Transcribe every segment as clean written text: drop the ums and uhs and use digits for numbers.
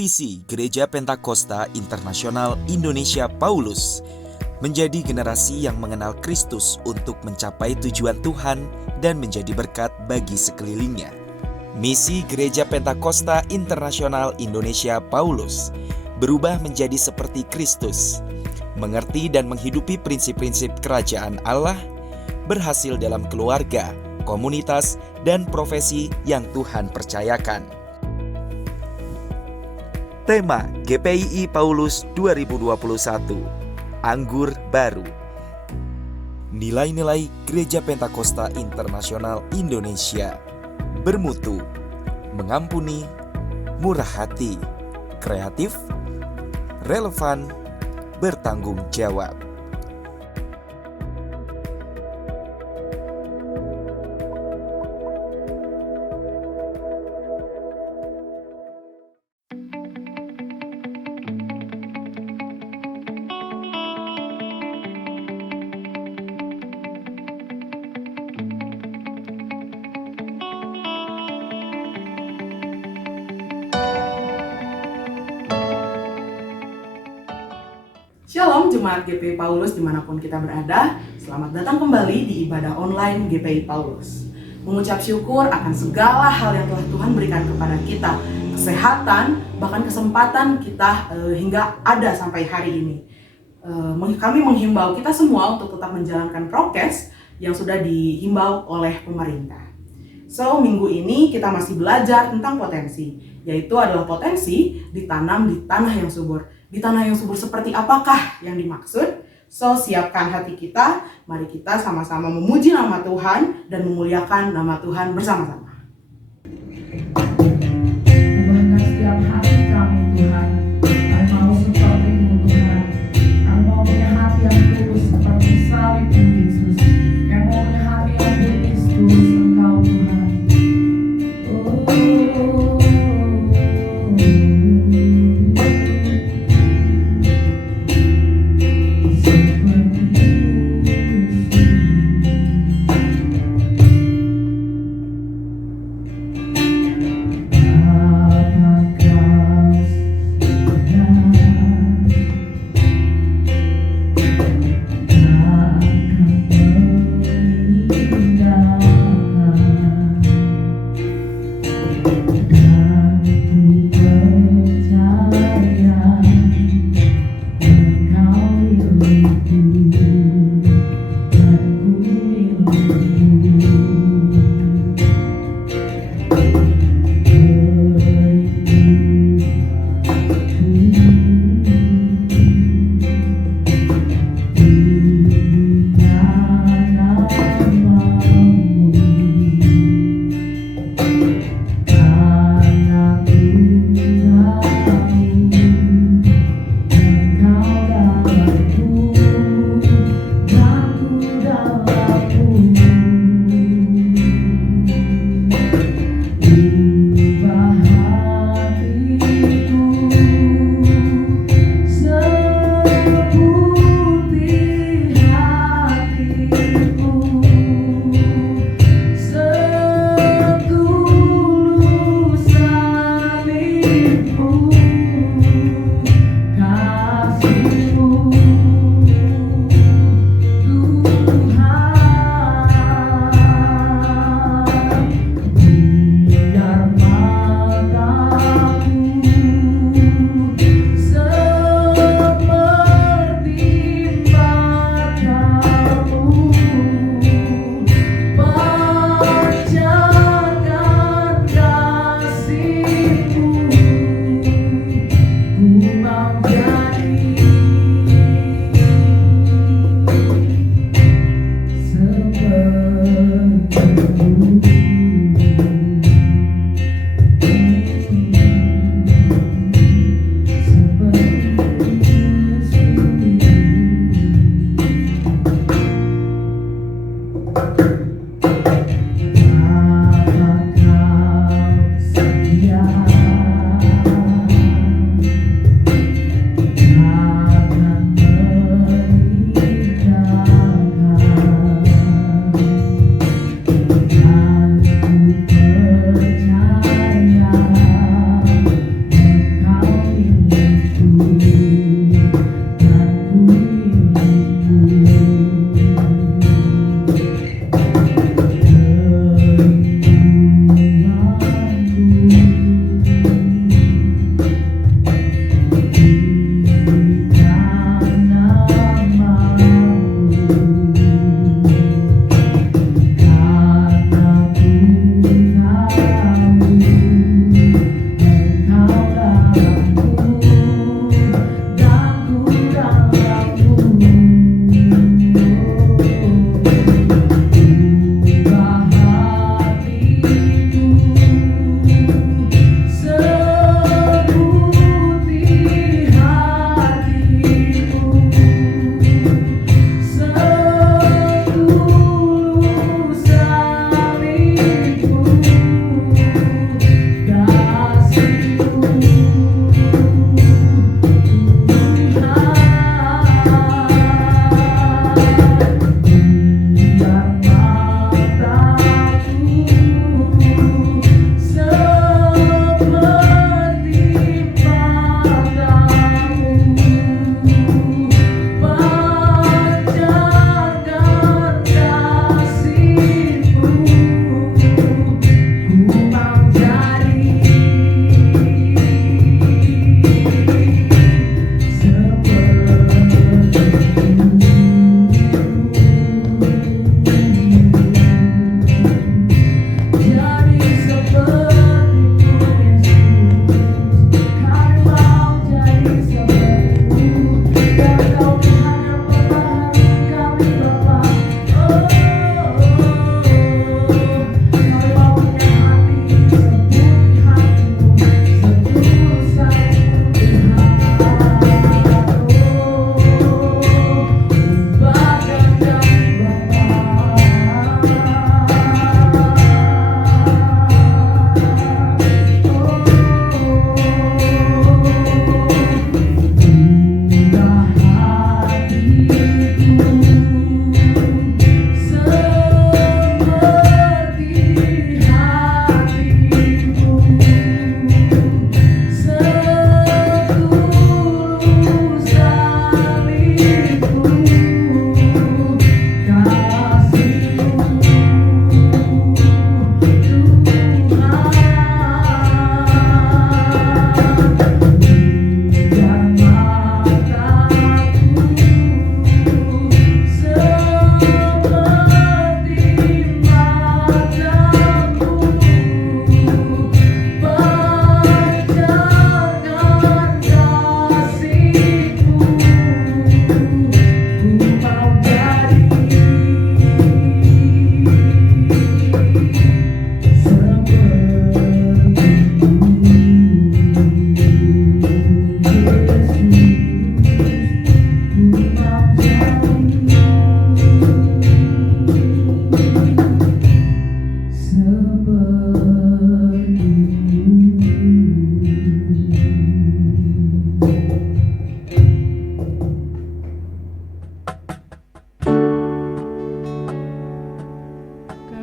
Visi Gereja Pentakosta Internasional Indonesia Paulus menjadi generasi yang mengenal Kristus untuk mencapai tujuan Tuhan dan menjadi berkat bagi sekelilingnya. Misi Gereja Pentakosta Internasional Indonesia Paulus berubah menjadi seperti Kristus, mengerti dan menghidupi prinsip-prinsip kerajaan Allah, berhasil dalam keluarga, komunitas, dan profesi yang Tuhan percayakan. Tema GPII Paulus 2021, Anggur Baru. Nilai-nilai Gereja Pentakosta Internasional Indonesia: bermutu, mengampuni, murah hati, kreatif, relevan, bertanggung jawab. Shalom Jemaat GPI Paulus dimanapun kita berada. Selamat datang kembali di ibadah online GPI Paulus. Mengucap syukur akan segala hal yang telah Tuhan berikan kepada kita, kesehatan, bahkan kesempatan kita hingga ada sampai hari ini. Kami menghimbau kita semua untuk tetap menjalankan prokes yang sudah dihimbau oleh pemerintah. So, minggu ini kita masih belajar tentang potensi, yaitu adalah potensi ditanam di tanah yang subur. Di tanah yang subur seperti apakah yang dimaksud? So, siapkan hati kita, mari kita sama-sama memuji nama Tuhan dan memuliakan nama Tuhan bersama-sama. Ubahkan setiap hati kami Tuhan. Kami mau seperti-Mu Tuhan. Kami mau punya hati yang tulus seperti salib Yesus. Kami mau punya hati yang tulus Engkau Tuhan.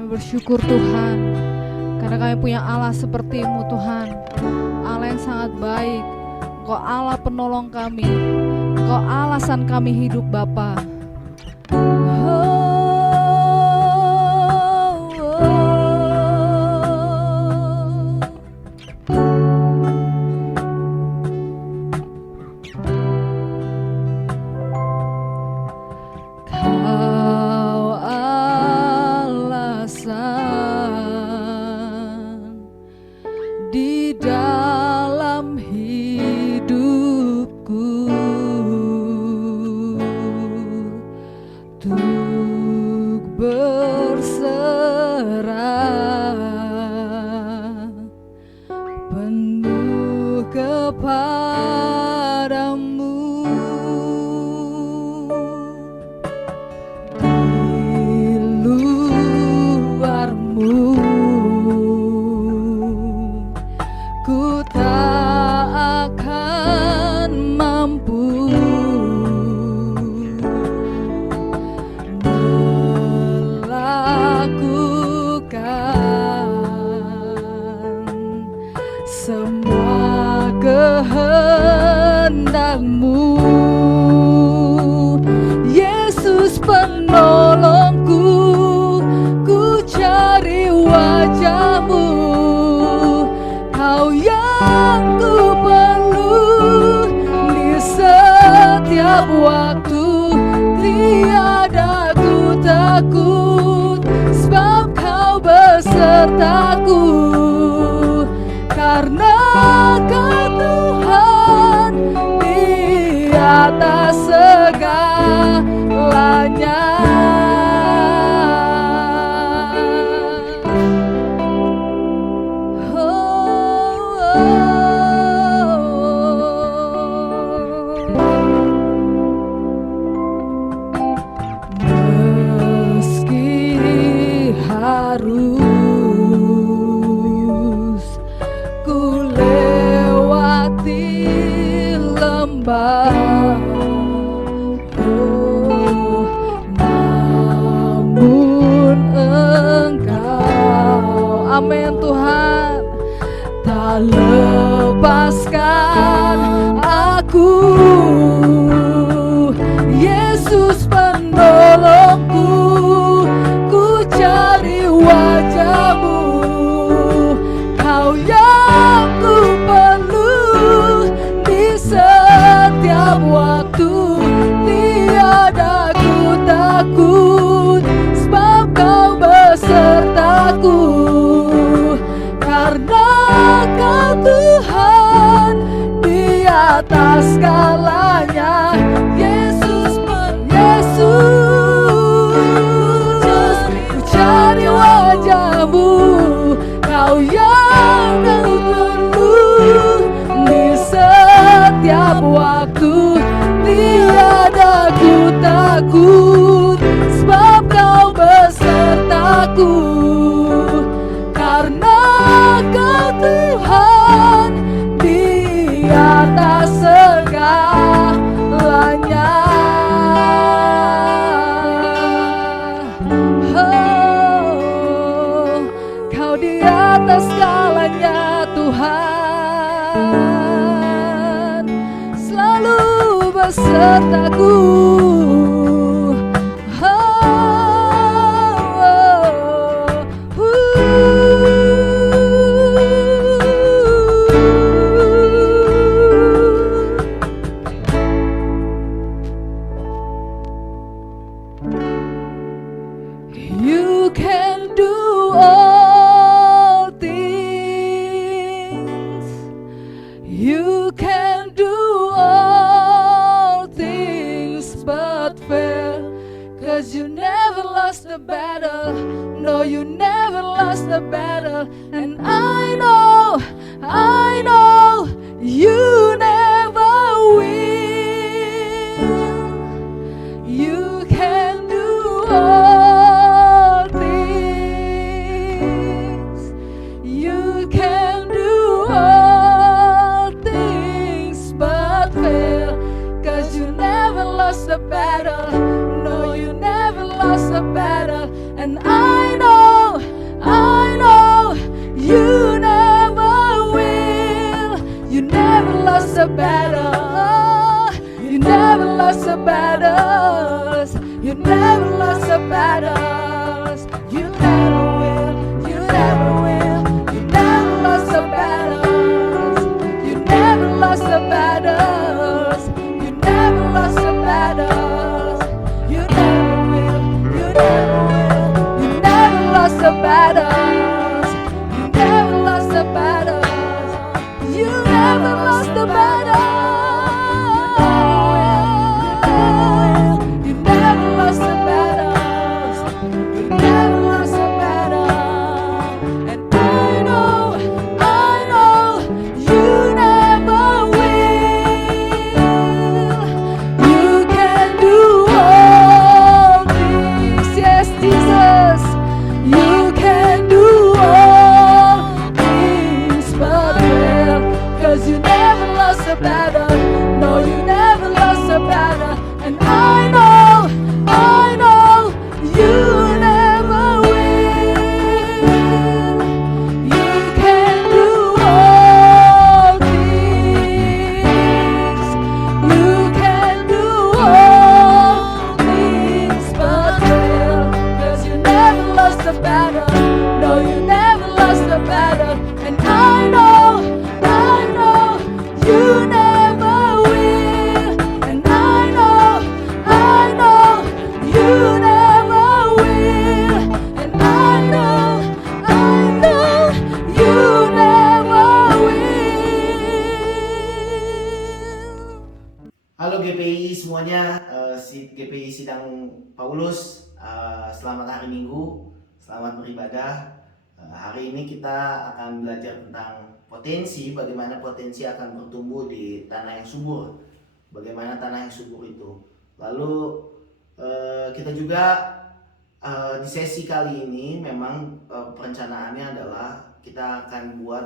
bersyukur Tuhan, karena kami punya Allah seperti-Mu Tuhan, Allah yang sangat baik. Engkau Allah penolong kami, Engkau alasan kami hidup Bapa. lepaskan aku, Yesus penolongku. Ku cari wajah-Mu, Kau yang ku perlu di setiap waktu. Tiada ku takut, sebab Kau besertaku. Karena Kau Tuhan di atas segalanya. Yesus, ku cari wajah-Mu, Kau yang ku perlu di setiap waktu. Tiada ku takut, sebab Kau besertaku. Karena Kau Tuhan di atas segalanya. Oh, Kau di atas segalanya Tuhan, selalu besertaku. You can do all things. You can do all things but fail. 'Cause you never lost the battle. No, you never lost the battle. And I know you never will. You can do all things. You can do all things but fail. 'Cause you never lost the battle. No, you never lost the battle. And I know you never will. You never lost the battle. You never lost the battles. You never lost the battles. You never will. You never will. You never lost the battles. You never lost the battles. You never lost the battles. You never will. You never will. You never lost the battles. You never lost the battles. You never lost the battles. You never lost the battles. You never lost the battle. And I know you never will. You can do all things. Yes, Jesus. You can do all things but fail. 'Cause you never lost the battle. No, you never lost the battle. And I know you never will. You can do all things. You can do all things but fail. 'Cause you never lost the battle. No, you never lost the battle. And I know you never will. And I know you never will. And I know you never will. Halo GPI semuanya, GPI Sidang Paulus, selamat hari Minggu, selamat beribadah. Hari ini kita akan belajar tentang potensi, bagaimana potensi akan bertumbuh di tanah yang subur, bagaimana tanah yang subur itu. Lalu kita juga di sesi kali ini memang perencanaannya adalah kita akan buat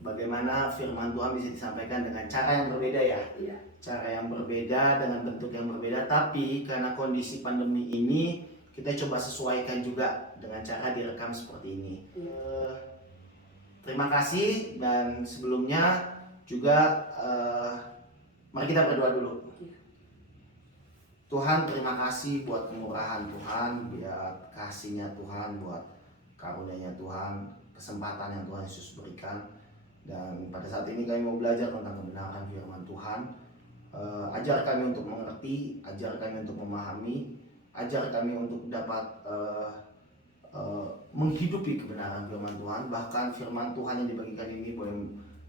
bagaimana firman Tuhan bisa disampaikan dengan cara yang berbeda ya. Cara yang berbeda dengan bentuk yang berbeda, tapi karena kondisi pandemi ini kita coba sesuaikan juga dengan cara direkam seperti ini. Terima kasih, dan sebelumnya juga mari kita berdoa dulu. Tuhan, terima kasih buat kemurahan Tuhan, biar kasih-Nya Tuhan, buat karunia-Nya Tuhan, kesempatan yang Tuhan Yesus berikan. Dan pada saat ini kami mau belajar tentang kebenaran firman Tuhan. Ajar kami untuk mengerti, ajar kami untuk memahami, ajar kami untuk dapat menghidupi kebenaran firman Tuhan. Bahkan firman Tuhan yang dibagikan ini boleh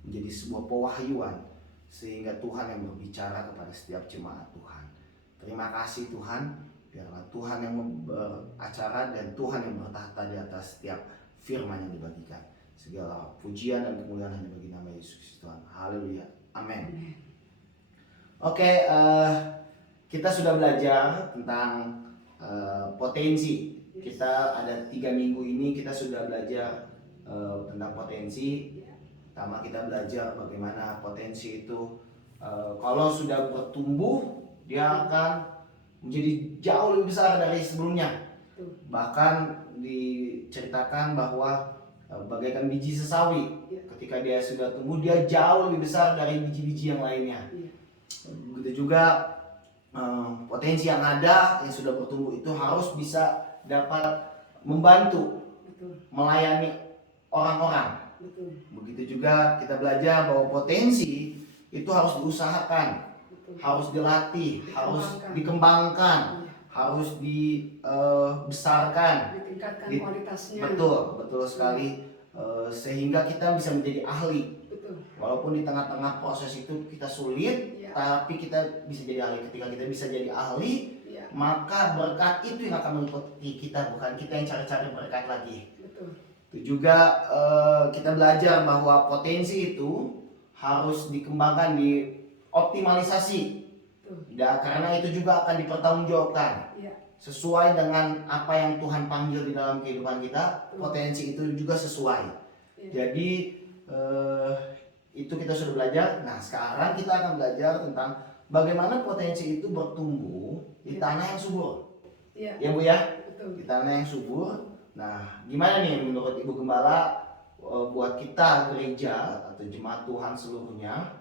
menjadi sebuah pewahyuan, sehingga Tuhan yang berbicara kepada setiap jemaat Tuhan. Terima kasih Tuhan, biarlah Tuhan yang beracara dan Tuhan yang bertahta di atas setiap firman yang dibagikan. Segala pujian dan kemuliaan hanya bagi nama Yesus Kristus Tuhan. Haleluya. Amin. Oke, kita sudah belajar tentang potensi. Kita ada 3 minggu ini kita sudah belajar tentang potensi. Pertama kita belajar bagaimana potensi itu kalau sudah bertumbuh, dia akan menjadi jauh lebih besar dari sebelumnya. Bahkan diceritakan bahwa bagaikan biji sesawi, ketika dia sudah tumbuh, dia jauh lebih besar dari biji-biji yang lainnya. Begitu juga potensi yang ada yang sudah bertumbuh itu harus bisa dapat membantu melayani orang-orang. Begitu juga kita belajar bahwa potensi itu harus diusahakan, harus dilatih, harus dikembangkan, harus dibesarkan, ditingkatkan kualitasnya. Betul sekali, sehingga kita bisa menjadi ahli. Walaupun di tengah-tengah proses itu kita sulit, tapi kita bisa jadi ahli. Ketika kita bisa jadi ahli, maka berkat itu yang akan mengikuti kita, bukan kita yang cari-cari berkat lagi. Itu juga kita belajar bahwa potensi itu harus dikembangkan, dioptimalisasi. Karena itu juga akan dipertanggungjawabkan sesuai dengan apa yang Tuhan panggil di dalam kehidupan kita. Potensi itu juga sesuai. Jadi itu kita sudah belajar. Nah, sekarang kita akan belajar tentang bagaimana potensi itu bertumbuh di tanah yang subur. Ya Bu ya? Di tanah yang subur. Nah, gimana nih menurut Ibu Gembala buat kita gereja atau jemaat Tuhan seluruhnya,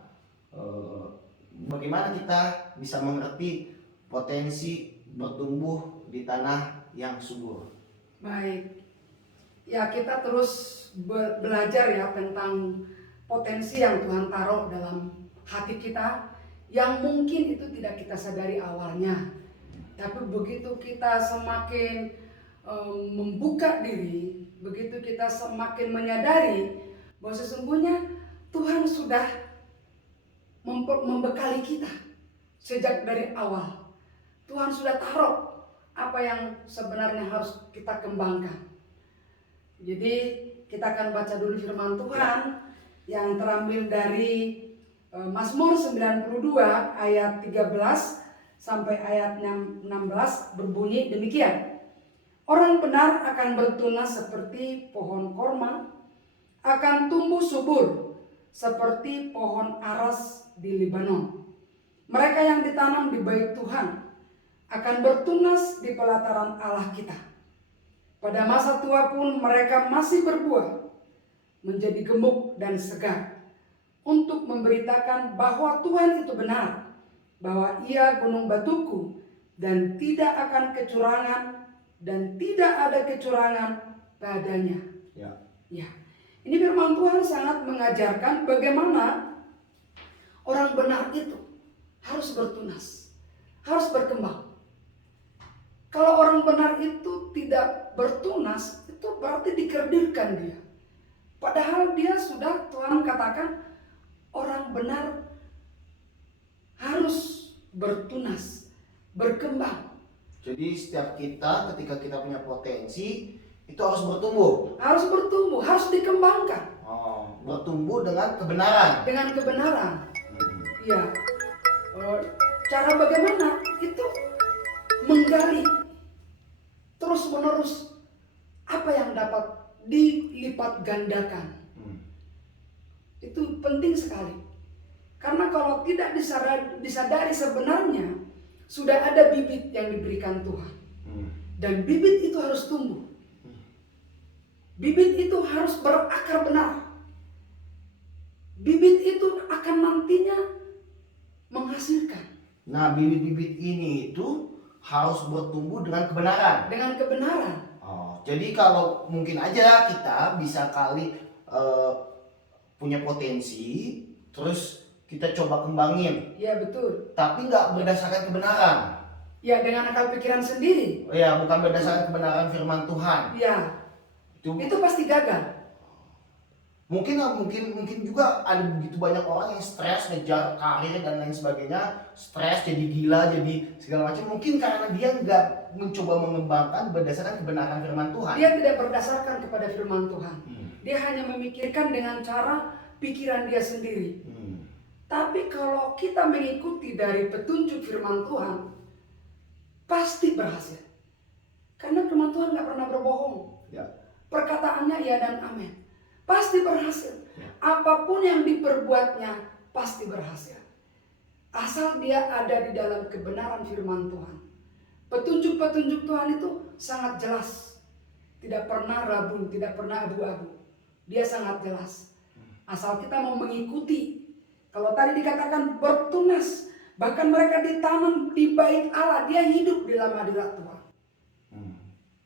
bagaimana kita bisa mengerti potensi bertumbuh di tanah yang subur? Baik, ya kita terus belajar ya tentang potensi yang Tuhan taruh dalam hati kita, yang mungkin itu tidak kita sadari awalnya. Tapi begitu kita semakin membuka diri, begitu kita semakin menyadari bahwa sesungguhnya Tuhan sudah membekali kita sejak dari awal. Tuhan sudah taruh apa yang sebenarnya harus kita kembangkan. Jadi kita akan baca dulu firman Tuhan yang terambil dari Mazmur 92 ayat 13 sampai ayat 16 berbunyi demikian. Orang benar akan bertunas seperti pohon korma, akan tumbuh subur seperti pohon aras di Libanon. Mereka yang ditanam di bait Tuhan akan bertunas di pelataran Allah kita. Pada masa tua pun mereka masih berbuah, menjadi gemuk dan segar, untuk memberitakan bahwa Tuhan itu benar, bahwa Ia gunung batuku dan tidak akan kecurangan, dan tidak ada kecurangan padanya. Ya. Ini firman Tuhan sangat mengajarkan bagaimana orang benar itu harus bertunas, harus berkembang. Kalau orang benar itu tidak bertunas, itu berarti dikerdilkan dia. Padahal dia sudah, Tuhan katakan orang benar harus bertunas, berkembang. Jadi setiap kita ketika kita punya potensi itu harus bertumbuh. Harus bertumbuh, harus dikembangkan. Bertumbuh dengan kebenaran. Dengan kebenaran. Ya. Cara bagaimana? Itu menggali terus menerus apa yang dapat dilipat gandakan. Itu penting sekali. Karena kalau tidak disadari sebenarnya sudah ada bibit yang diberikan Tuhan. Dan bibit itu harus tumbuh. Bibit itu harus berakar benar. bibit itu akan nantinya menghasilkan Nah, bibit-bibit ini itu harus bertumbuh dengan kebenaran. dengan kebenaran. Oh, jadi kalau mungkin aja kita bisa kali punya potensi, terus kita coba kembangin, Ya betul. tapi nggak berdasarkan kebenaran. Ya dengan akal pikiran sendiri. Oh ya, bukan berdasarkan kebenaran firman Tuhan. Ya itu pasti gagal. Mungkin juga ada begitu banyak orang yang stres ngejar karir dan lain sebagainya, stres jadi gila jadi segala macam, mungkin karena dia nggak mencoba mengembangkan berdasarkan kebenaran firman Tuhan. Dia tidak berdasarkan kepada firman Tuhan. Hmm. Dia hanya memikirkan dengan cara pikiran dia sendiri. Tapi kalau kita mengikuti dari petunjuk firman Tuhan, pasti berhasil. Karena firman Tuhan nggak pernah berbohong. Ya. Perkataannya ya dan amin. Pasti berhasil. Ya. Apapun yang diperbuatnya pasti berhasil. Asal dia ada di dalam kebenaran firman Tuhan. Petunjuk-petunjuk Tuhan itu sangat jelas. Tidak pernah rabun, tidak pernah abu-abu. Dia sangat jelas. Asal kita mau mengikuti. Kalau tadi dikatakan bertunas, bahkan mereka ditanam di bait Allah, dia hidup dalam hadirat Tuhan.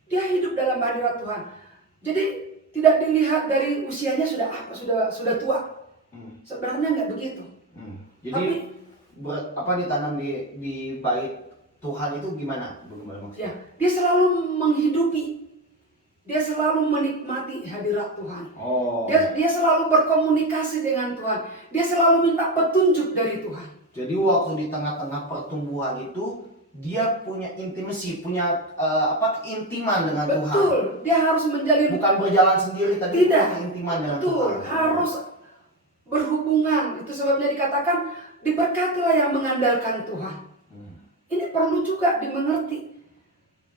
Dia hidup dalam hadirat Tuhan. Jadi tidak dilihat dari usianya sudah apa, sudah tua. Sebenarnya nggak begitu. Jadi ditanam di bait Tuhan itu gimana? Bagaimana maksudnya? Ya, dia selalu menghidupi. Dia selalu menikmati hadirat Tuhan. Oh. Dia selalu berkomunikasi dengan Tuhan. Dia selalu minta petunjuk dari Tuhan. Jadi waktu di tengah-tengah pertumbuhan itu dia punya intimasi, punya keintiman dengan Tuhan. Betul, dia harus menjalin. Bukan berjalan sendiri, tapi Tidak. punya keintiman dengan Betul, Tuhan. harus berhubungan. Itu sebabnya dikatakan diberkatilah yang mengandalkan Tuhan. Ini perlu juga dimengerti.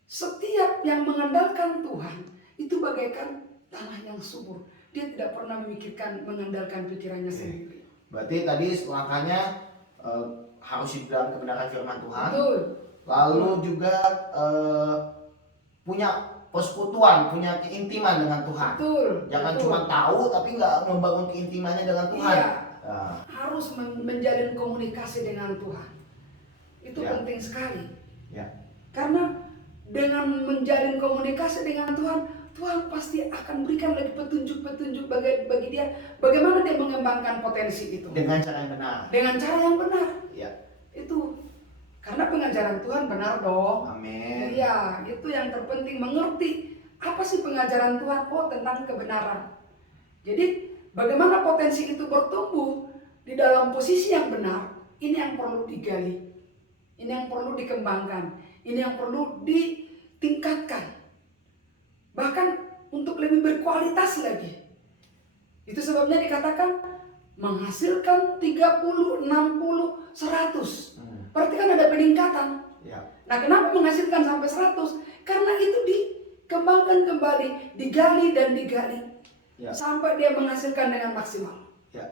Setiap yang mengandalkan Tuhan itu bagaikan tanah yang subur. Dia tidak pernah memikirkan mengandalkan pikirannya sendiri. Berarti tadi langkahnya harus hidup dalam kebenaran firman Tuhan. Betul. Lalu juga punya persekutuan, punya keintiman dengan Tuhan. Betul. Jangan betul. cuma tahu tapi nggak membangun keintimannya dengan Tuhan. Iya. Nah, Harus menjalin komunikasi dengan Tuhan. Itu Ya. penting sekali. Ya. Karena dengan menjalin komunikasi dengan Tuhan, Tuhan pasti akan berikan lagi petunjuk-petunjuk bagi dia bagaimana dia mengembangkan potensi itu. Dengan cara yang benar. Dengan cara yang benar. Ya. Itu karena pengajaran Tuhan benar dong. Amin. Iya, itu yang terpenting, mengerti apa sih pengajaran Tuhan. Oh, tentang kebenaran. Jadi bagaimana potensi itu bertumbuh di dalam posisi yang benar, ini yang perlu digali. Ini yang perlu dikembangkan. Ini yang perlu ditingkatkan. Bahkan untuk lebih berkualitas lagi. Itu sebabnya dikatakan menghasilkan 30, 60, 100. Berarti kan ada peningkatan. Ya. Nah, kenapa menghasilkan sampai 100? Karena itu dikembangkan kembali, digali dan digali. Ya. Sampai dia menghasilkan dengan maksimal. Ya.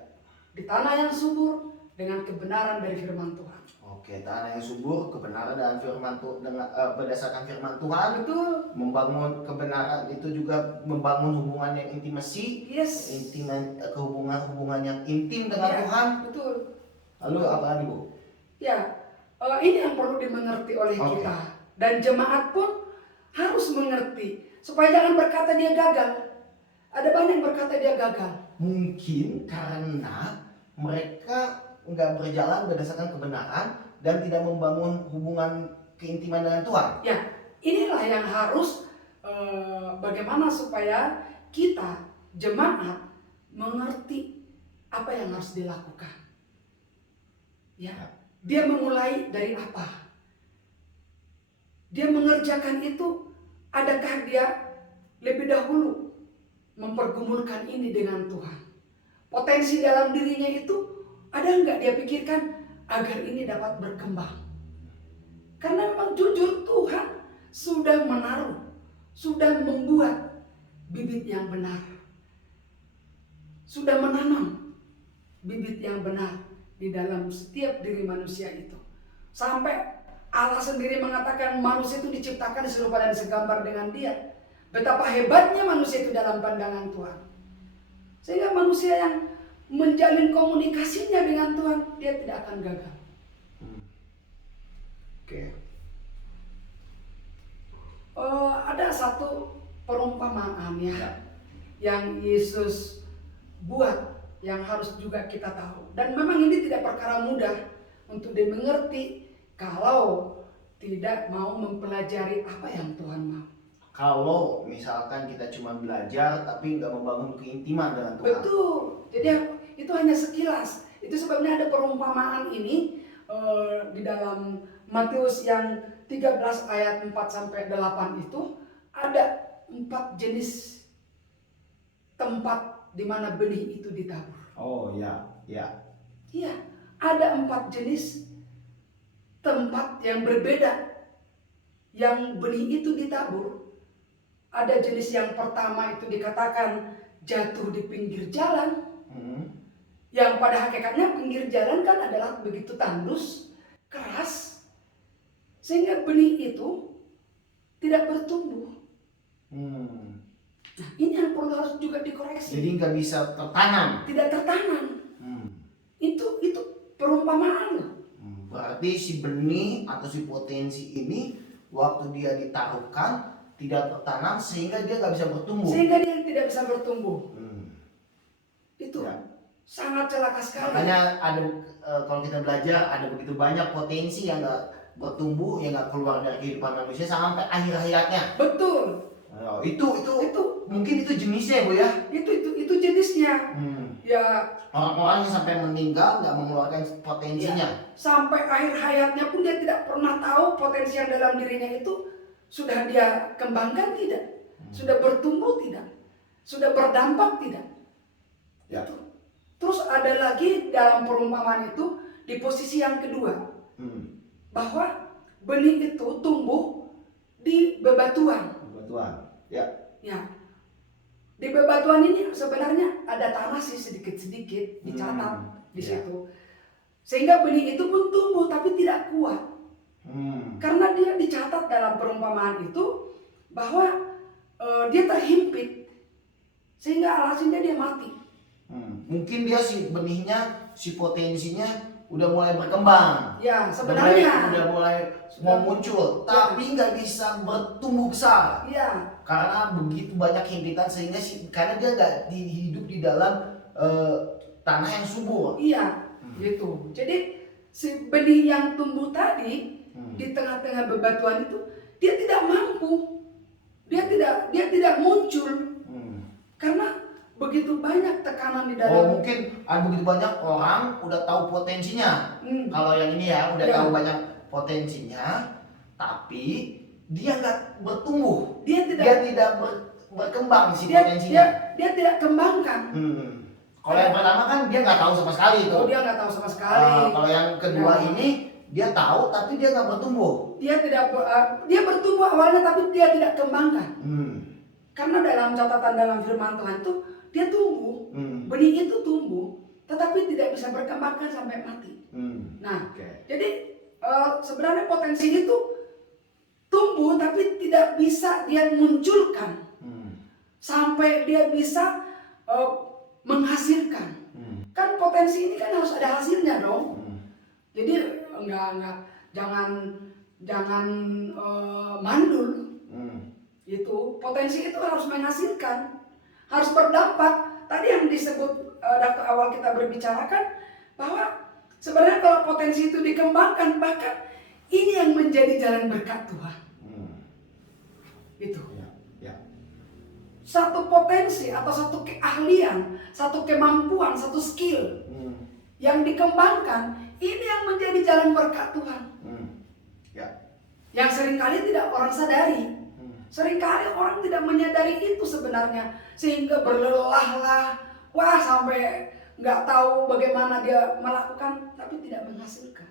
Di tanah yang subur dengan kebenaran dari firman Tuhan. Oke, tanah yang subur, kebenaran dan firman Tuhan berdasarkan firman Tuhan. Betul. Membangun kebenaran itu juga membangun hubungan yang intimasi, Yes. hubungan yang intim dengan Ya, Tuhan. betul. Lalu apa lagi, Bu? Ya, ini yang perlu dimengerti oleh Oke. kita. Dan jemaat pun harus mengerti. Supaya jangan berkata dia gagal. Ada banyak yang berkata dia gagal. Mungkin karena mereka nggak berjalan berdasarkan kebenaran dan tidak membangun hubungan keintiman dengan Tuhan. Ya, inilah yang harus bagaimana supaya kita jemaat mengerti apa yang harus dilakukan. Ya, dia memulai dari apa? Dia mengerjakan itu, adakah dia lebih dahulu mempergumulkan ini dengan Tuhan? Potensi dalam dirinya itu ada nggak dia pikirkan agar ini dapat berkembang? Karena memang jujur Tuhan sudah menaruh, sudah membuat bibit yang benar. Sudah menanam bibit yang benar di dalam setiap diri manusia itu. Sampai Allah sendiri mengatakan manusia itu diciptakan serupa dan segambar dengan dia. Betapa hebatnya manusia itu dalam pandangan Tuhan. Sehingga manusia yang menjalin komunikasinya dengan Tuhan, dia tidak akan gagal. Oke. Ada satu perumpamaan ya, Ya. yang Yesus buat, yang harus juga kita tahu. Dan memang ini tidak perkara mudah untuk dimengerti kalau tidak mau mempelajari apa yang Tuhan mau. Kalau misalkan kita cuma belajar tapi nggak membangun keintiman dengan Tuhan. Betul. Jadi itu hanya sekilas. Itu sebabnya ada perumpamaan ini di dalam Matius yang 13 ayat 4 sampai 8 itu ada 4 jenis tempat di mana benih itu ditabur. Oh ya, ya. Iya, ada 4 jenis tempat yang berbeda yang benih itu ditabur. Ada jenis yang pertama itu dikatakan jatuh di pinggir jalan. Yang pada hakikatnya pinggir jalan kan adalah begitu tandus, keras, sehingga benih itu tidak bertumbuh. Nah, ini yang perlu harus juga dikoreksi. Jadi nggak bisa tertanam. Tidak tertanam. Itu perumpamaan. Berarti si benih atau si potensi ini waktu dia ditaruhkan tidak tertanam sehingga dia nggak bisa bertumbuh. Sehingga dia tidak bisa bertumbuh. Itu Ya. sangat celaka sekali. Makanya ada kalau kita belajar ada begitu banyak potensi yang nggak bertumbuh, yang nggak keluar dari kehidupan manusia sampai akhir hayatnya. Betul. Itu mungkin itu jenisnya Bu ya. Itu jenisnya. Ya, Orang-orang yang sampai meninggal nggak mengeluarkan potensinya. sampai akhir hayatnya pun dia tidak pernah tahu potensi yang dalam dirinya itu sudah dia kembangkan tidak, sudah bertumbuh tidak, sudah berdampak tidak. Ya. Itu. Terus ada lagi dalam perumpamaan itu di posisi yang kedua, bahwa benih itu tumbuh di bebatuan. Bebatuan. Ya. Ya, di bebatuan ini sebenarnya ada tanah sih sedikit-sedikit dicatat di Ya. situ, sehingga benih itu pun tumbuh tapi tidak kuat. Karena dia dicatat dalam perumpamaan itu bahwa dia terhimpit sehingga alhasilnya dia mati. Mungkin dia si benihnya, si potensinya udah mulai berkembang. Ya, Udah sebenarnya. mulai mau muncul, tapi nggak bisa bertumbuh besar Iya, karena begitu banyak himpitan sehingga karena dia nggak hidup di dalam tanah yang subur. iya, gitu. Jadi si benih yang tumbuh tadi di tengah-tengah bebatuan itu dia tidak mampu, dia tidak muncul karena begitu banyak tekanan di Oh dalam. mungkin ada begitu banyak orang udah tahu potensinya. Kalau yang ini ya udah Ya. tahu banyak potensinya, tapi dia nggak bertumbuh. Dia Dia tidak tidak berkembang si potensinya. dia tidak kembangkan. Kalau yang pertama kan dia nggak tahu sama sekali itu. Oh, dia nggak tahu sama sekali. Kalau yang kedua Ya. ini dia tahu tapi dia nggak bertumbuh. Dia bertumbuh awalnya tapi dia tidak kembangkan. Karena dalam catatan dalam firman Tuhan itu dia tumbuh, benih itu tumbuh, tetapi tidak bisa berkembangkan sampai mati. Nah, Oke. jadi sebenarnya potensi itu tumbuh tapi tidak bisa dia munculkan sampai dia bisa menghasilkan. Kan potensi ini kan harus ada hasilnya dong. Jadi jangan mandul. Itu potensi itu harus menghasilkan, harus berdampak. Tadi yang disebut waktu awal kita berbicarakan bahwa sebenarnya kalau potensi itu dikembangkan, bahkan ini yang menjadi jalan berkat Tuhan. Itu Ya. satu potensi atau satu keahlian, satu kemampuan, satu skill yang dikembangkan, ini yang menjadi jalan berkat Tuhan. Ya. Yang seringkali tidak orang sadari. Seringkali orang tidak menyadari itu sebenarnya, sehingga berlelahlah, wah sampai nggak tahu bagaimana dia melakukan, tapi tidak menghasilkan.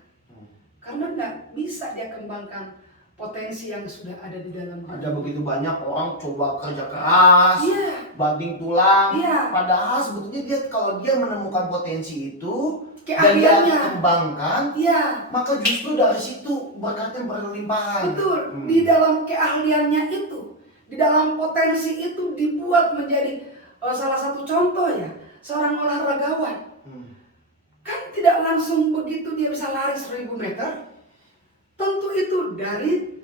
Karena nggak bisa dia kembangkan potensi yang sudah ada di dalam diri. Ada begitu banyak orang coba kerja keras, Iya, banting tulang, Iya. padahal sebetulnya dia kalau dia menemukan potensi itu dan dia keahliannya. kembangkan, Iya, maka justru dari situ berkatnya berlimpahan. betul. Di dalam keahliannya itu, di dalam potensi itu dibuat menjadi salah satu contoh ya, seorang olahragawan. kan tidak langsung begitu dia bisa lari 1000 meter. Tentu itu dari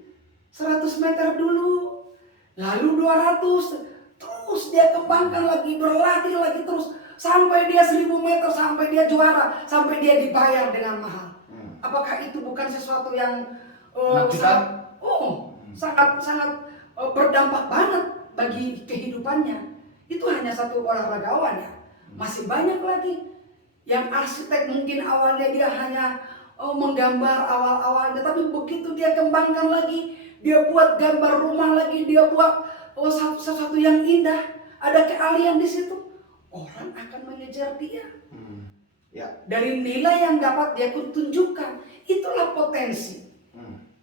100 meter dulu, lalu 200, terus dia kembangkan lagi, berlatih lagi terus sampai dia 1000 meter, sampai dia juara, sampai dia dibayar dengan mahal. Apakah itu bukan sesuatu yang sangat berdampak banget bagi kehidupannya? Itu hanya satu olahragawan ya. Masih banyak lagi yang arsitek, mungkin awalnya dia hanya menggambar awal-awalnya, tapi begitu dia kembangkan lagi, dia buat gambar rumah lagi, dia buat sesuatu yang indah, ada keahlian di situ, orang akan mengejar dia. Dari nilai yang dapat dia tunjukkan, itulah potensi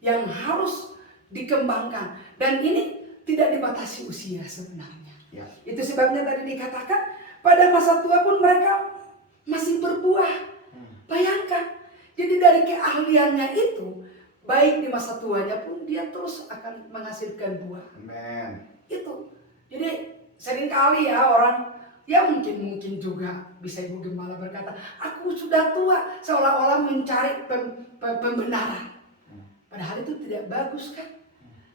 yang harus dikembangkan, dan ini tidak dibatasi usia sebenarnya. Itu sebabnya tadi dikatakan pada masa tua pun mereka masih berbuah. Bayangkan, jadi dari keahliannya itu, baik di masa tuanya pun dia terus akan menghasilkan buah. Itu. Jadi seringkali ya orang, ya mungkin juga bisa Ibu Gembala berkata, aku sudah tua, seolah-olah mencari pembenaran. Padahal itu tidak bagus kan?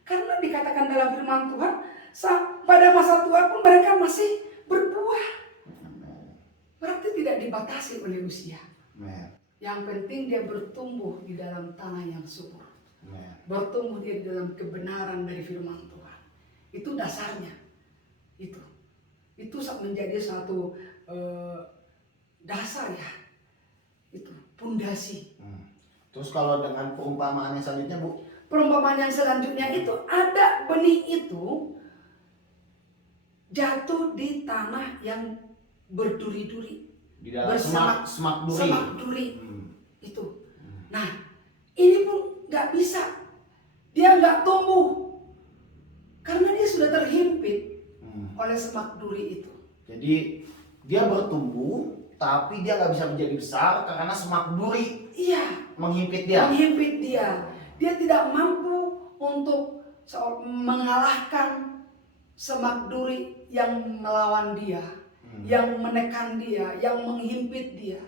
Karena dikatakan dalam firman Tuhan, pada masa tua pun mereka masih berbuah. Berarti tidak dibatasi oleh usia. Yang penting dia bertumbuh di dalam tanah yang subur. Bertumbuh dia di dalam kebenaran dari firman Tuhan. Itu dasarnya. Itu menjadi satu dasar ya. Itu pondasi. Terus kalau dengan perumpamaan yang selanjutnya, Bu? Perumpamaan yang selanjutnya itu ada benih itu jatuh di tanah yang berduri-duri. Di dalam semak duri. Semak duri. Itu. Nah, ini pun nggak bisa. Dia nggak tumbuh. Karena dia sudah terhimpit oleh semak duri itu. Jadi dia bertumbuh, tapi dia nggak bisa menjadi besar karena semak duri menghimpit dia. Menghimpit dia. Dia tidak mampu untuk mengalahkan semak duri yang melawan dia, yang menekan dia, yang menghimpit dia.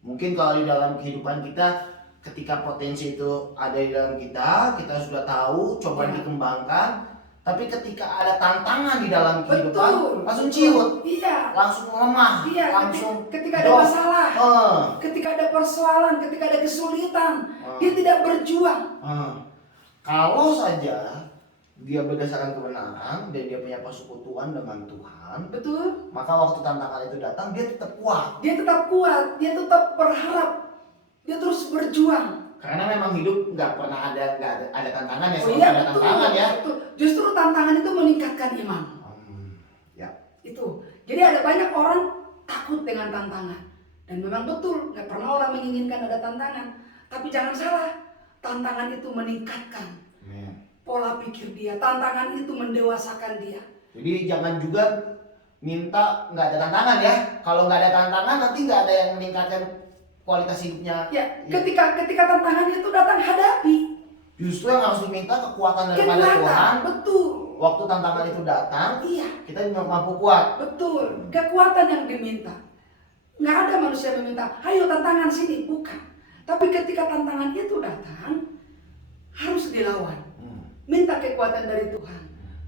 Mungkin kalau di dalam kehidupan kita, ketika potensi itu ada di dalam kita sudah tahu, coba dikembangkan. Tapi ketika ada tantangan di dalam kehidupan, langsung ciut, langsung lemah, langsung ketika ada masalah, ketika ada persoalan, ketika ada kesulitan, dia tidak berjuang. Kalau saja dia berdasarkan kebenaran dan dia punya persekutuan dengan Tuhan, betul. maka waktu tantangan itu datang dia tetap kuat. Dia tetap kuat, dia tetap berharap, dia terus berjuang. Karena memang hidup nggak pernah ada tantangan ya, selalu Iya, ada tantangan ya. Betul. Justru tantangan itu meningkatkan iman. Itu. Jadi ada banyak orang takut dengan tantangan. Dan memang betul, nggak pernah orang menginginkan ada tantangan. Tapi jangan salah, tantangan itu meningkatkan pola pikir dia. Tantangan itu mendewasakan dia. Jadi jangan juga minta nggak ada tantangan ya. Kalau nggak ada tantangan nanti nggak ada yang meningkatkan kualitas hidupnya. Ketika tantangan itu datang, hadapi. Justru yang harus diminta kekuatan daripada Tuhan. Betul. Waktu tantangan itu datang, kita mampu kuat. Betul. Kekuatan yang diminta. Nggak ada manusia meminta, ayo tantangan sini, bukan. Tapi ketika tantangan itu datang, harus dilawan. Minta kekuatan dari Tuhan.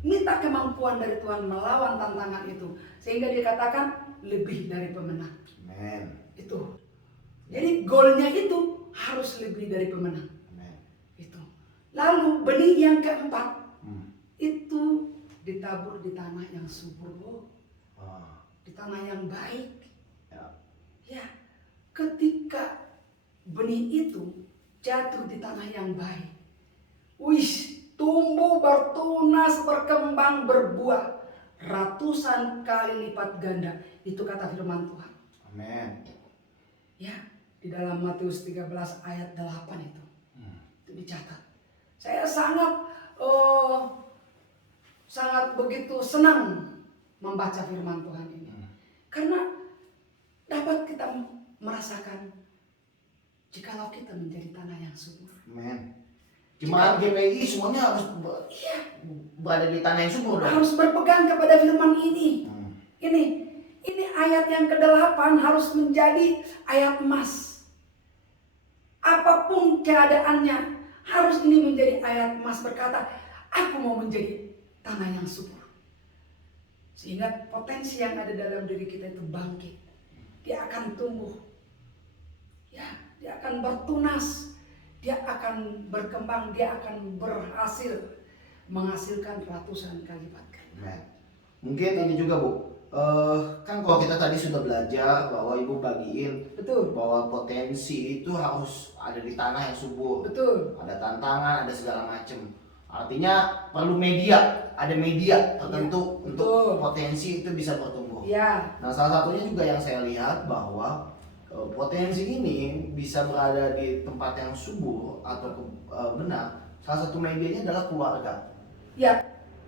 Minta kemampuan dari Tuhan melawan tantangan itu. Sehingga dikatakan lebih dari pemenang. Itu. Jadi goalnya itu harus lebih dari pemenang. Itu. Lalu benih yang keempat itu ditabur di tanah yang subur, di tanah yang baik. Ya, ketika benih itu jatuh di tanah yang baik, tumbuh, bertunas, berkembang, berbuah ratusan kali lipat ganda. Itu kata firman Tuhan. Ya. Di dalam Matius 13 ayat 8 itu dicatat. Saya sangat begitu senang membaca firman Tuhan ini. Karena dapat kita merasakan jikalau kita menjadi tanah yang subur. Jemaat GPI semuanya harus berada di tanah yang subur. Harus berpegang kepada firman ini. Ini ayat yang ke-8 harus menjadi ayat emas. Apapun keadaannya, harus ini menjadi ayat emas berkata, aku mau menjadi tanah yang subur. Sehingga potensi yang ada dalam diri kita itu bangkit. Dia akan tumbuh. Ya, dia akan bertunas. Dia akan berkembang, dia akan berhasil menghasilkan ratusan kalimat. Nah, mungkin ini juga Bu, kan kalau kita tadi sudah belajar bahwa Ibu bagiin Betul, bahwa potensi itu harus ada di tanah yang subur, betul. ada tantangan, ada segala macam. Artinya perlu media, ada media tertentu Iya, untuk betul. potensi itu bisa bertumbuh. Ya, Nah, salah satunya juga yang saya lihat bahwa potensi ini bisa berada di tempat yang subur atau benar. Salah satu medianya adalah keluarga. ya,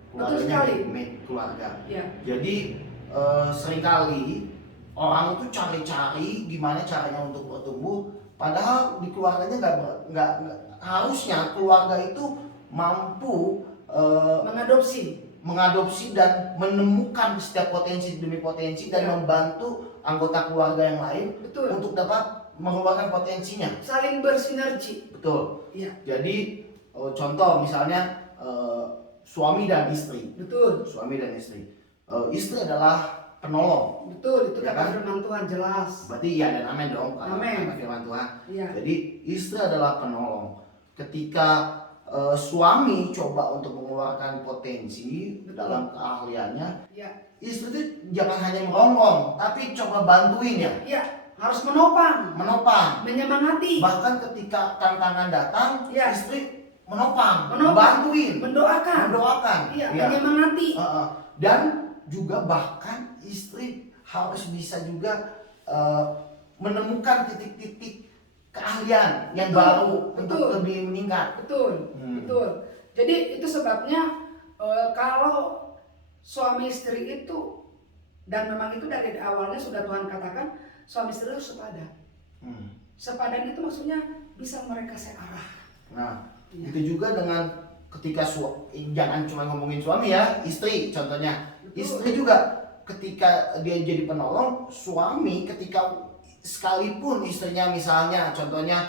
betul sekali. Keluarga. Ya, Jadi seringkali orang itu cari-cari gimana caranya untuk bertumbuh, padahal di keluarganya nggak harusnya keluarga itu mampu mengadopsi dan menemukan setiap potensi demi potensi dan Ya. membantu anggota keluarga yang lain betul. untuk dapat mengeluarkan potensinya. Saling bersinergi. Betul. Ya, Jadi contoh misalnya suami dan istri. betul. Suami dan istri. Istri adalah penolong. Betul, itu Ya kata kan? firman Tuhan jelas. Berarti iya dan amin dong karena Amin. firman Tuhan. Ya, Jadi istri adalah penolong. Ketika suami coba untuk mengeluarkan potensi Betul. dalam keahliannya, ya, istri itu jangan hanya merongrong, tapi coba bantuin ya, ya, harus menopang, menopang. menyemangati, Bahkan ketika tantangan datang, Ya. istri menopang, Menopang. bantuin, mendoakan, mendoakan. ya, Ya. menyemangati. Dan juga bahkan istri harus bisa juga menemukan titik-titik keahlian yang Betul, baru untuk betul. lebih meningkat. Betul, Hmm. betul. Jadi itu sebabnya kalau suami istri itu, dan memang itu dari awalnya sudah Tuhan katakan suami istri harus sepadan. Hmm. Sepadan itu maksudnya bisa mereka searah. Nah, Ya. itu juga dengan ketika jangan cuma ngomongin suami ya, istri contohnya. Betul. Istri juga ketika dia jadi penolong, suami ketika sekalipun istrinya misalnya contohnya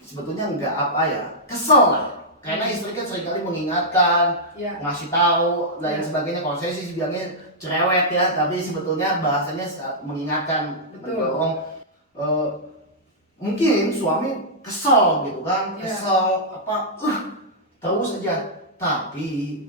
sebetulnya nggak apa ya, kesel lah. Karena istri kan seringkali mengingatkan, Ya, ngasih tahu dan Ya. sebagainya. Kalau saya sih bilangnya cerewet ya, tapi sebetulnya bahasanya mengingatkan, Betul. mendorong. Mungkin suami kesel gitu kan, Ya. kesel apa, terus aja. Tapi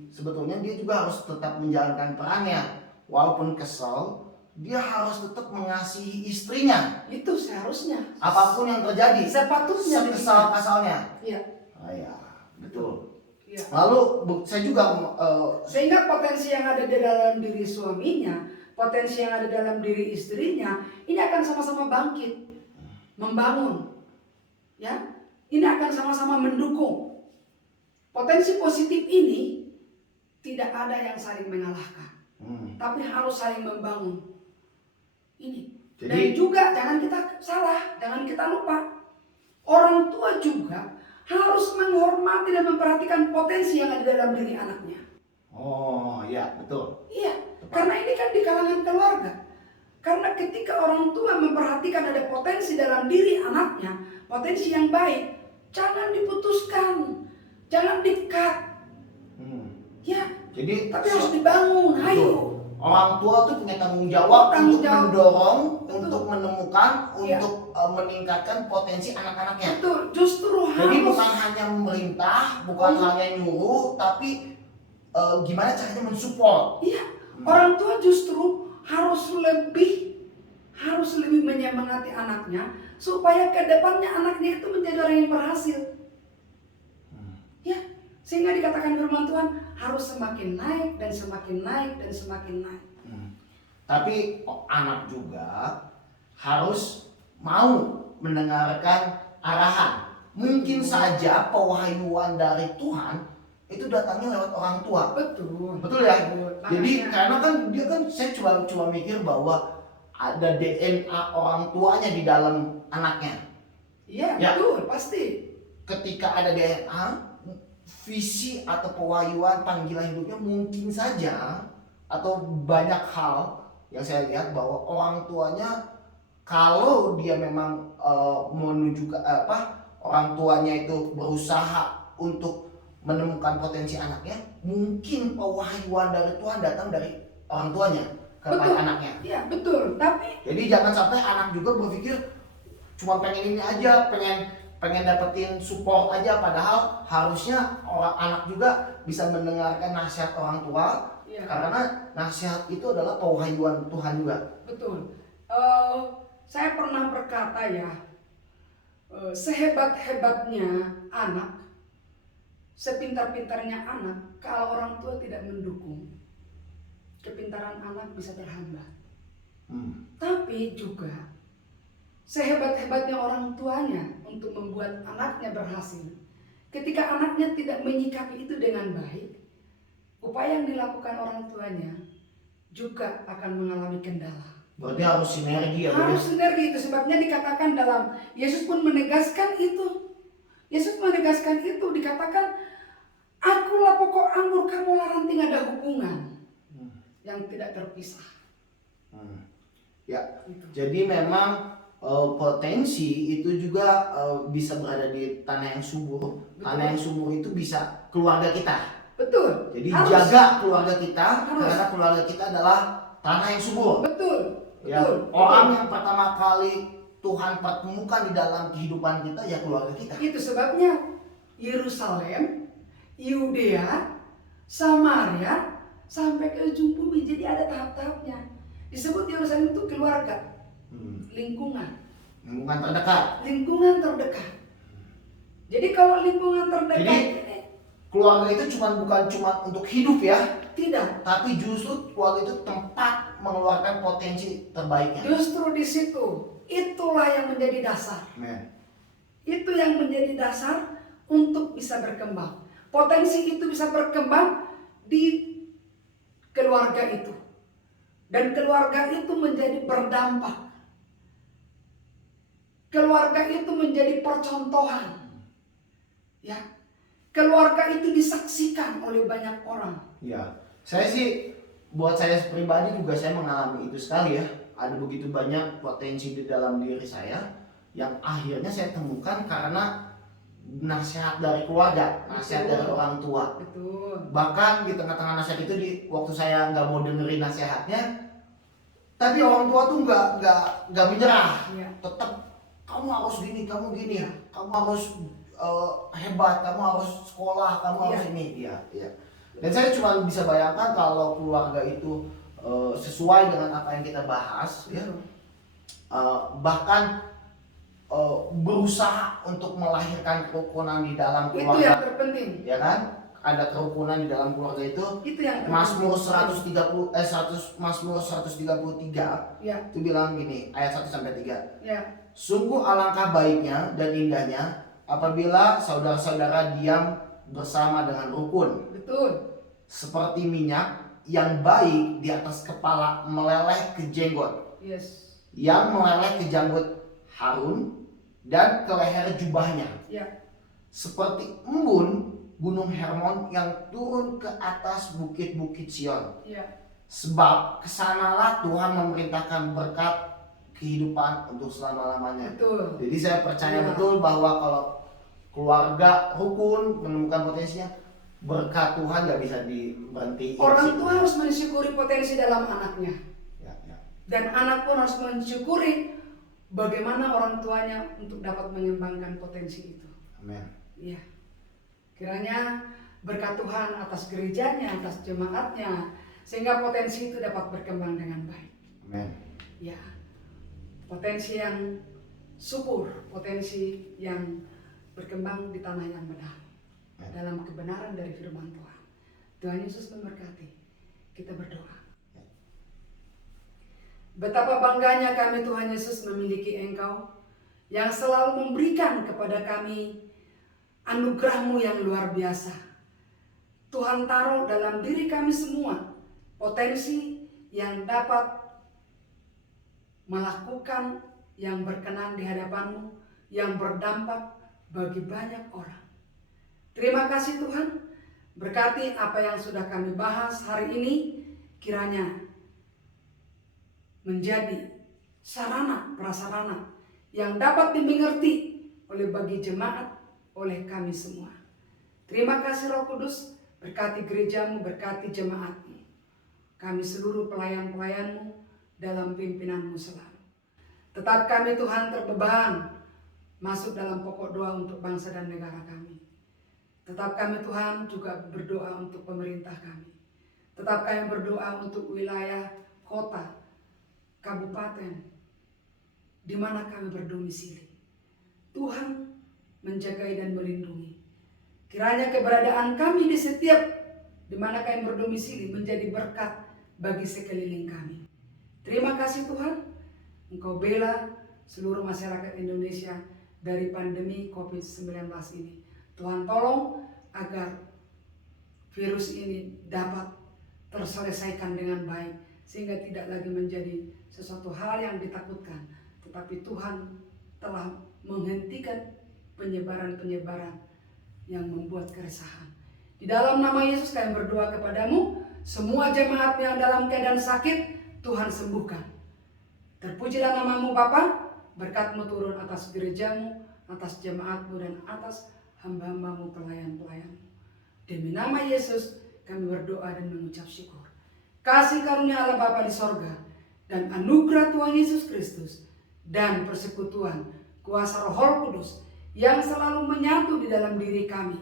sebetulnya dia juga harus tetap menjalankan perannya. Walaupun kesel, dia harus tetap mengasihi istrinya. itu seharusnya. Apapun yang terjadi, Sepatutnya demikian. sekesal-kesalnya. Iya. Ya, betul. Iya. Lalu saya juga Sehingga potensi yang ada di dalam diri suaminya, potensi yang ada dalam diri istrinya, ini akan sama-sama bangkit, membangun, ya. Ini akan sama-sama mendukung. Potensi positif ini tidak ada yang saling mengalahkan, tapi harus saling membangun. Ini. Dan Jadi- juga jangan kita salah, jangan kita lupa. Orang tua juga harus menghormati dan memperhatikan potensi yang ada dalam diri anaknya. oh ya betul. Iya, karena ini kan di kalangan keluarga. Karena ketika orang tua memperhatikan ada potensi dalam diri anaknya, potensi yang baik, jangan diputuskan, jangan di-cut. Ya, Jadi tapi harus dibangun. betul. Ayo. Orang tua tuh punya tanggung jawab Tanggung untuk jawab. mendorong, Betul. untuk menemukan, Iya. untuk meningkatkan potensi anak-anaknya. Betul, justru Jadi harus. bukan hanya memerintah, bukan Oh. hanya nyuruh, tapi gimana caranya mensupport. Iya, orang tua justru harus lebih menyemangati anaknya supaya ke depannya anaknya itu menjadi orang yang berhasil. Ya, sehingga dikatakan firman Tuhan harus semakin naik dan semakin naik dan semakin naik. Tapi anak juga harus mau mendengarkan arahan. Mungkin saja pewahyuan dari Tuhan itu datangnya lewat orang tua. Betul. Betul ya? Betul. Jadi Makanya- karena kan dia kan saya coba mikir bahwa ada DNA orang tuanya di dalam anaknya. Iya, Ya. betul, pasti. Ketika ada DNA, visi atau pewahyuan panggilan hidupnya mungkin saja atau banyak hal yang saya lihat bahwa orang tuanya kalau dia memang menuju ke orang tuanya itu berusaha untuk menemukan potensi anaknya, mungkin pewahyuan dari Tuhan datang dari orang tuanya kepada Betul. anaknya. Iya, betul. Tapi Jadi jangan sampai anak juga berpikir cuma pengen ini aja, pengen dapetin support aja, padahal harusnya orang anak juga bisa mendengarkan nasihat orang tua, ya, karena nasihat itu adalah pewahyuan Tuhan juga. betul. Saya pernah berkata ya, sehebat-hebatnya anak, sepintar-pintarnya anak, kalau orang tua tidak mendukung, kepintaran anak bisa terhambat. Tapi juga sehebat-hebatnya orang tuanya untuk membuat anaknya berhasil, ketika anaknya tidak menyikapi itu dengan baik, upaya yang dilakukan orang tuanya juga akan mengalami kendala. Berarti harus sinergi ya, Bu? Harus sinergi, itu sebabnya dikatakan dalam Yesus pun menegaskan itu. Yesus menegaskan itu, dikatakan, akulah pokok anggur, kamu ranting, ada hubungan yang tidak terpisah. Ya, Gitu. jadi memang potensi itu juga bisa berada di tanah yang subur. Betul. Tanah yang subur itu bisa keluarga kita. Betul. Jadi Harus. jaga keluarga kita, Harus. karena keluarga kita adalah tanah yang subur. Betul. Ya, Betul. orang yang pertama kali Tuhan pertemukan di dalam kehidupan kita ya keluarga kita. Itu sebabnya Yerusalem, Yudea, Samaria sampai ke ujung bumi. Jadi ada tahap-tahapnya. Disebut Yerusalem itu keluarga, lingkungan terdekat. lingkungan terdekat. Jadi kalau lingkungan terdekat Jadi, ini keluarga itu bukan cuma untuk hidup ya, tidak, tapi justru keluarga itu tempat mengeluarkan potensi terbaiknya. justru di situ itulah yang menjadi dasar. Amen. Itu yang menjadi dasar untuk bisa berkembang. Potensi itu bisa berkembang di keluarga itu. Dan keluarga itu menjadi berdampak. Keluarga itu menjadi percontohan. Ya. Keluarga itu disaksikan oleh banyak orang. Ya, buat saya pribadi juga saya mengalami itu sekali ya. Ada begitu banyak potensi di dalam diri saya yang akhirnya saya temukan karena nasihat dari keluarga, nasihat dari orang tua. Betul. Bahkan di tengah-tengah nasihat itu, waktu saya nggak mau dengerin nasihatnya, tapi orang tua tuh nggak menyerah. Ya. Tetap kamu harus gini, kamu gini, kamu harus hebat, kamu harus sekolah, kamu harus ini. Iya. Dan saya cuma bisa bayangkan kalau keluarga itu sesuai dengan apa yang kita bahas, ya, bahkan berusaha untuk melahirkan kerukunan di dalam Itu keluarga, yang terpenting. ya kan? Ada kerukunan di dalam keluarga itu. Itu yang Mazmur 133 Ya. itu bilang gini, ayat 1 sampai 3. Ya. Sungguh alangkah baiknya dan indahnya apabila saudara-saudara diam bersama dengan rukun, Betul. seperti minyak yang baik di atas kepala meleleh ke jenggot, Yes. yang meleleh ke janggut Harun dan ke leher jubahnya, Ya. seperti embun gunung Hermon yang turun ke atas bukit-bukit Sion. Ya. Sebab kesanalah Tuhan memerintahkan berkat kehidupan untuk selama-lamanya. Betul. Jadi saya percaya Ya. betul bahwa kalau keluarga rukun menemukan potensinya, berkat Tuhan nggak bisa diberhentiin. Orang tua harus mensyukuri potensi dalam anaknya. Ya. Dan anak pun harus mensyukuri bagaimana orang tuanya untuk dapat mengembangkan potensi itu. Amin. Iya. Kiranya berkat Tuhan atas gerejanya, atas jemaatnya, sehingga potensi itu dapat berkembang dengan baik. Amin. Ya. Potensi yang subur, potensi yang berkembang di tanah yang benar. Dalam kebenaran dari firman Tuhan. Tuhan Yesus memberkati. Kita berdoa. Betapa bangganya kami Tuhan Yesus memiliki Engkau yang selalu memberikan kepada kami anugerah-Mu yang luar biasa. Tuhan taruh dalam diri kami semua potensi yang dapat melakukan yang berkenan di hadapan-Mu, yang berdampak bagi banyak orang. Terima kasih Tuhan, berkati apa yang sudah kami bahas hari ini. kiranya menjadi sarana prasarana yang dapat dimengerti oleh bagi jemaat, oleh kami semua. Terima kasih Roh Kudus, berkati gerejamu, berkati jemaatmu, kami seluruh pelayan-pelayanmu dalam pimpinanmu selalu. Tetap kami Tuhan terbeban masuk dalam pokok doa untuk bangsa dan negara kami. Tetap kami Tuhan juga berdoa untuk pemerintah kami. Tetap kami berdoa untuk wilayah, kota, kabupaten, di mana kami berdomisili. Tuhan menjagai dan melindungi. Kiranya keberadaan kami di setiap di mana kami berdomisili menjadi berkat bagi sekeliling kami. Terima kasih Tuhan, Engkau bela seluruh masyarakat Indonesia dari pandemi COVID-19 ini. Tuhan tolong agar virus ini dapat terselesaikan dengan baik, sehingga tidak lagi menjadi sesuatu hal yang ditakutkan, tetapi Tuhan telah menghentikan penyebaran-penyebaran yang membuat keresahan. Di dalam nama Yesus kami berdoa kepadamu, semua jemaat yang dalam keadaan sakit, Tuhan sembuhkan. Terpujilah namamu Bapa, berkat-Mu turun atas gerejamu, atas jemaat-Mu, dan atas hamba-hambamu, pelayan-pelayan-Mu. Demi nama Yesus kami berdoa dan mengucap syukur. Kasih karunia Allah Bapa di sorga, dan anugerah Tuhan Yesus Kristus, dan persekutuan kuasa Roh Kudus yang selalu menyatu di dalam diri kami,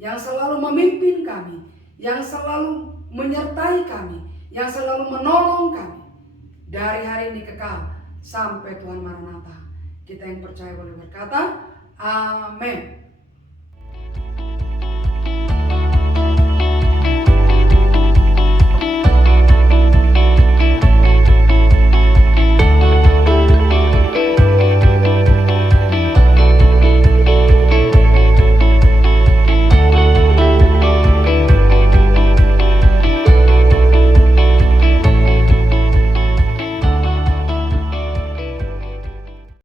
yang selalu memimpin kami, yang selalu menyertai kami, yang selalu menolong kami dari hari ini kekal sampai Tuhan Maranatha. Kita yang percaya boleh berkata, amin.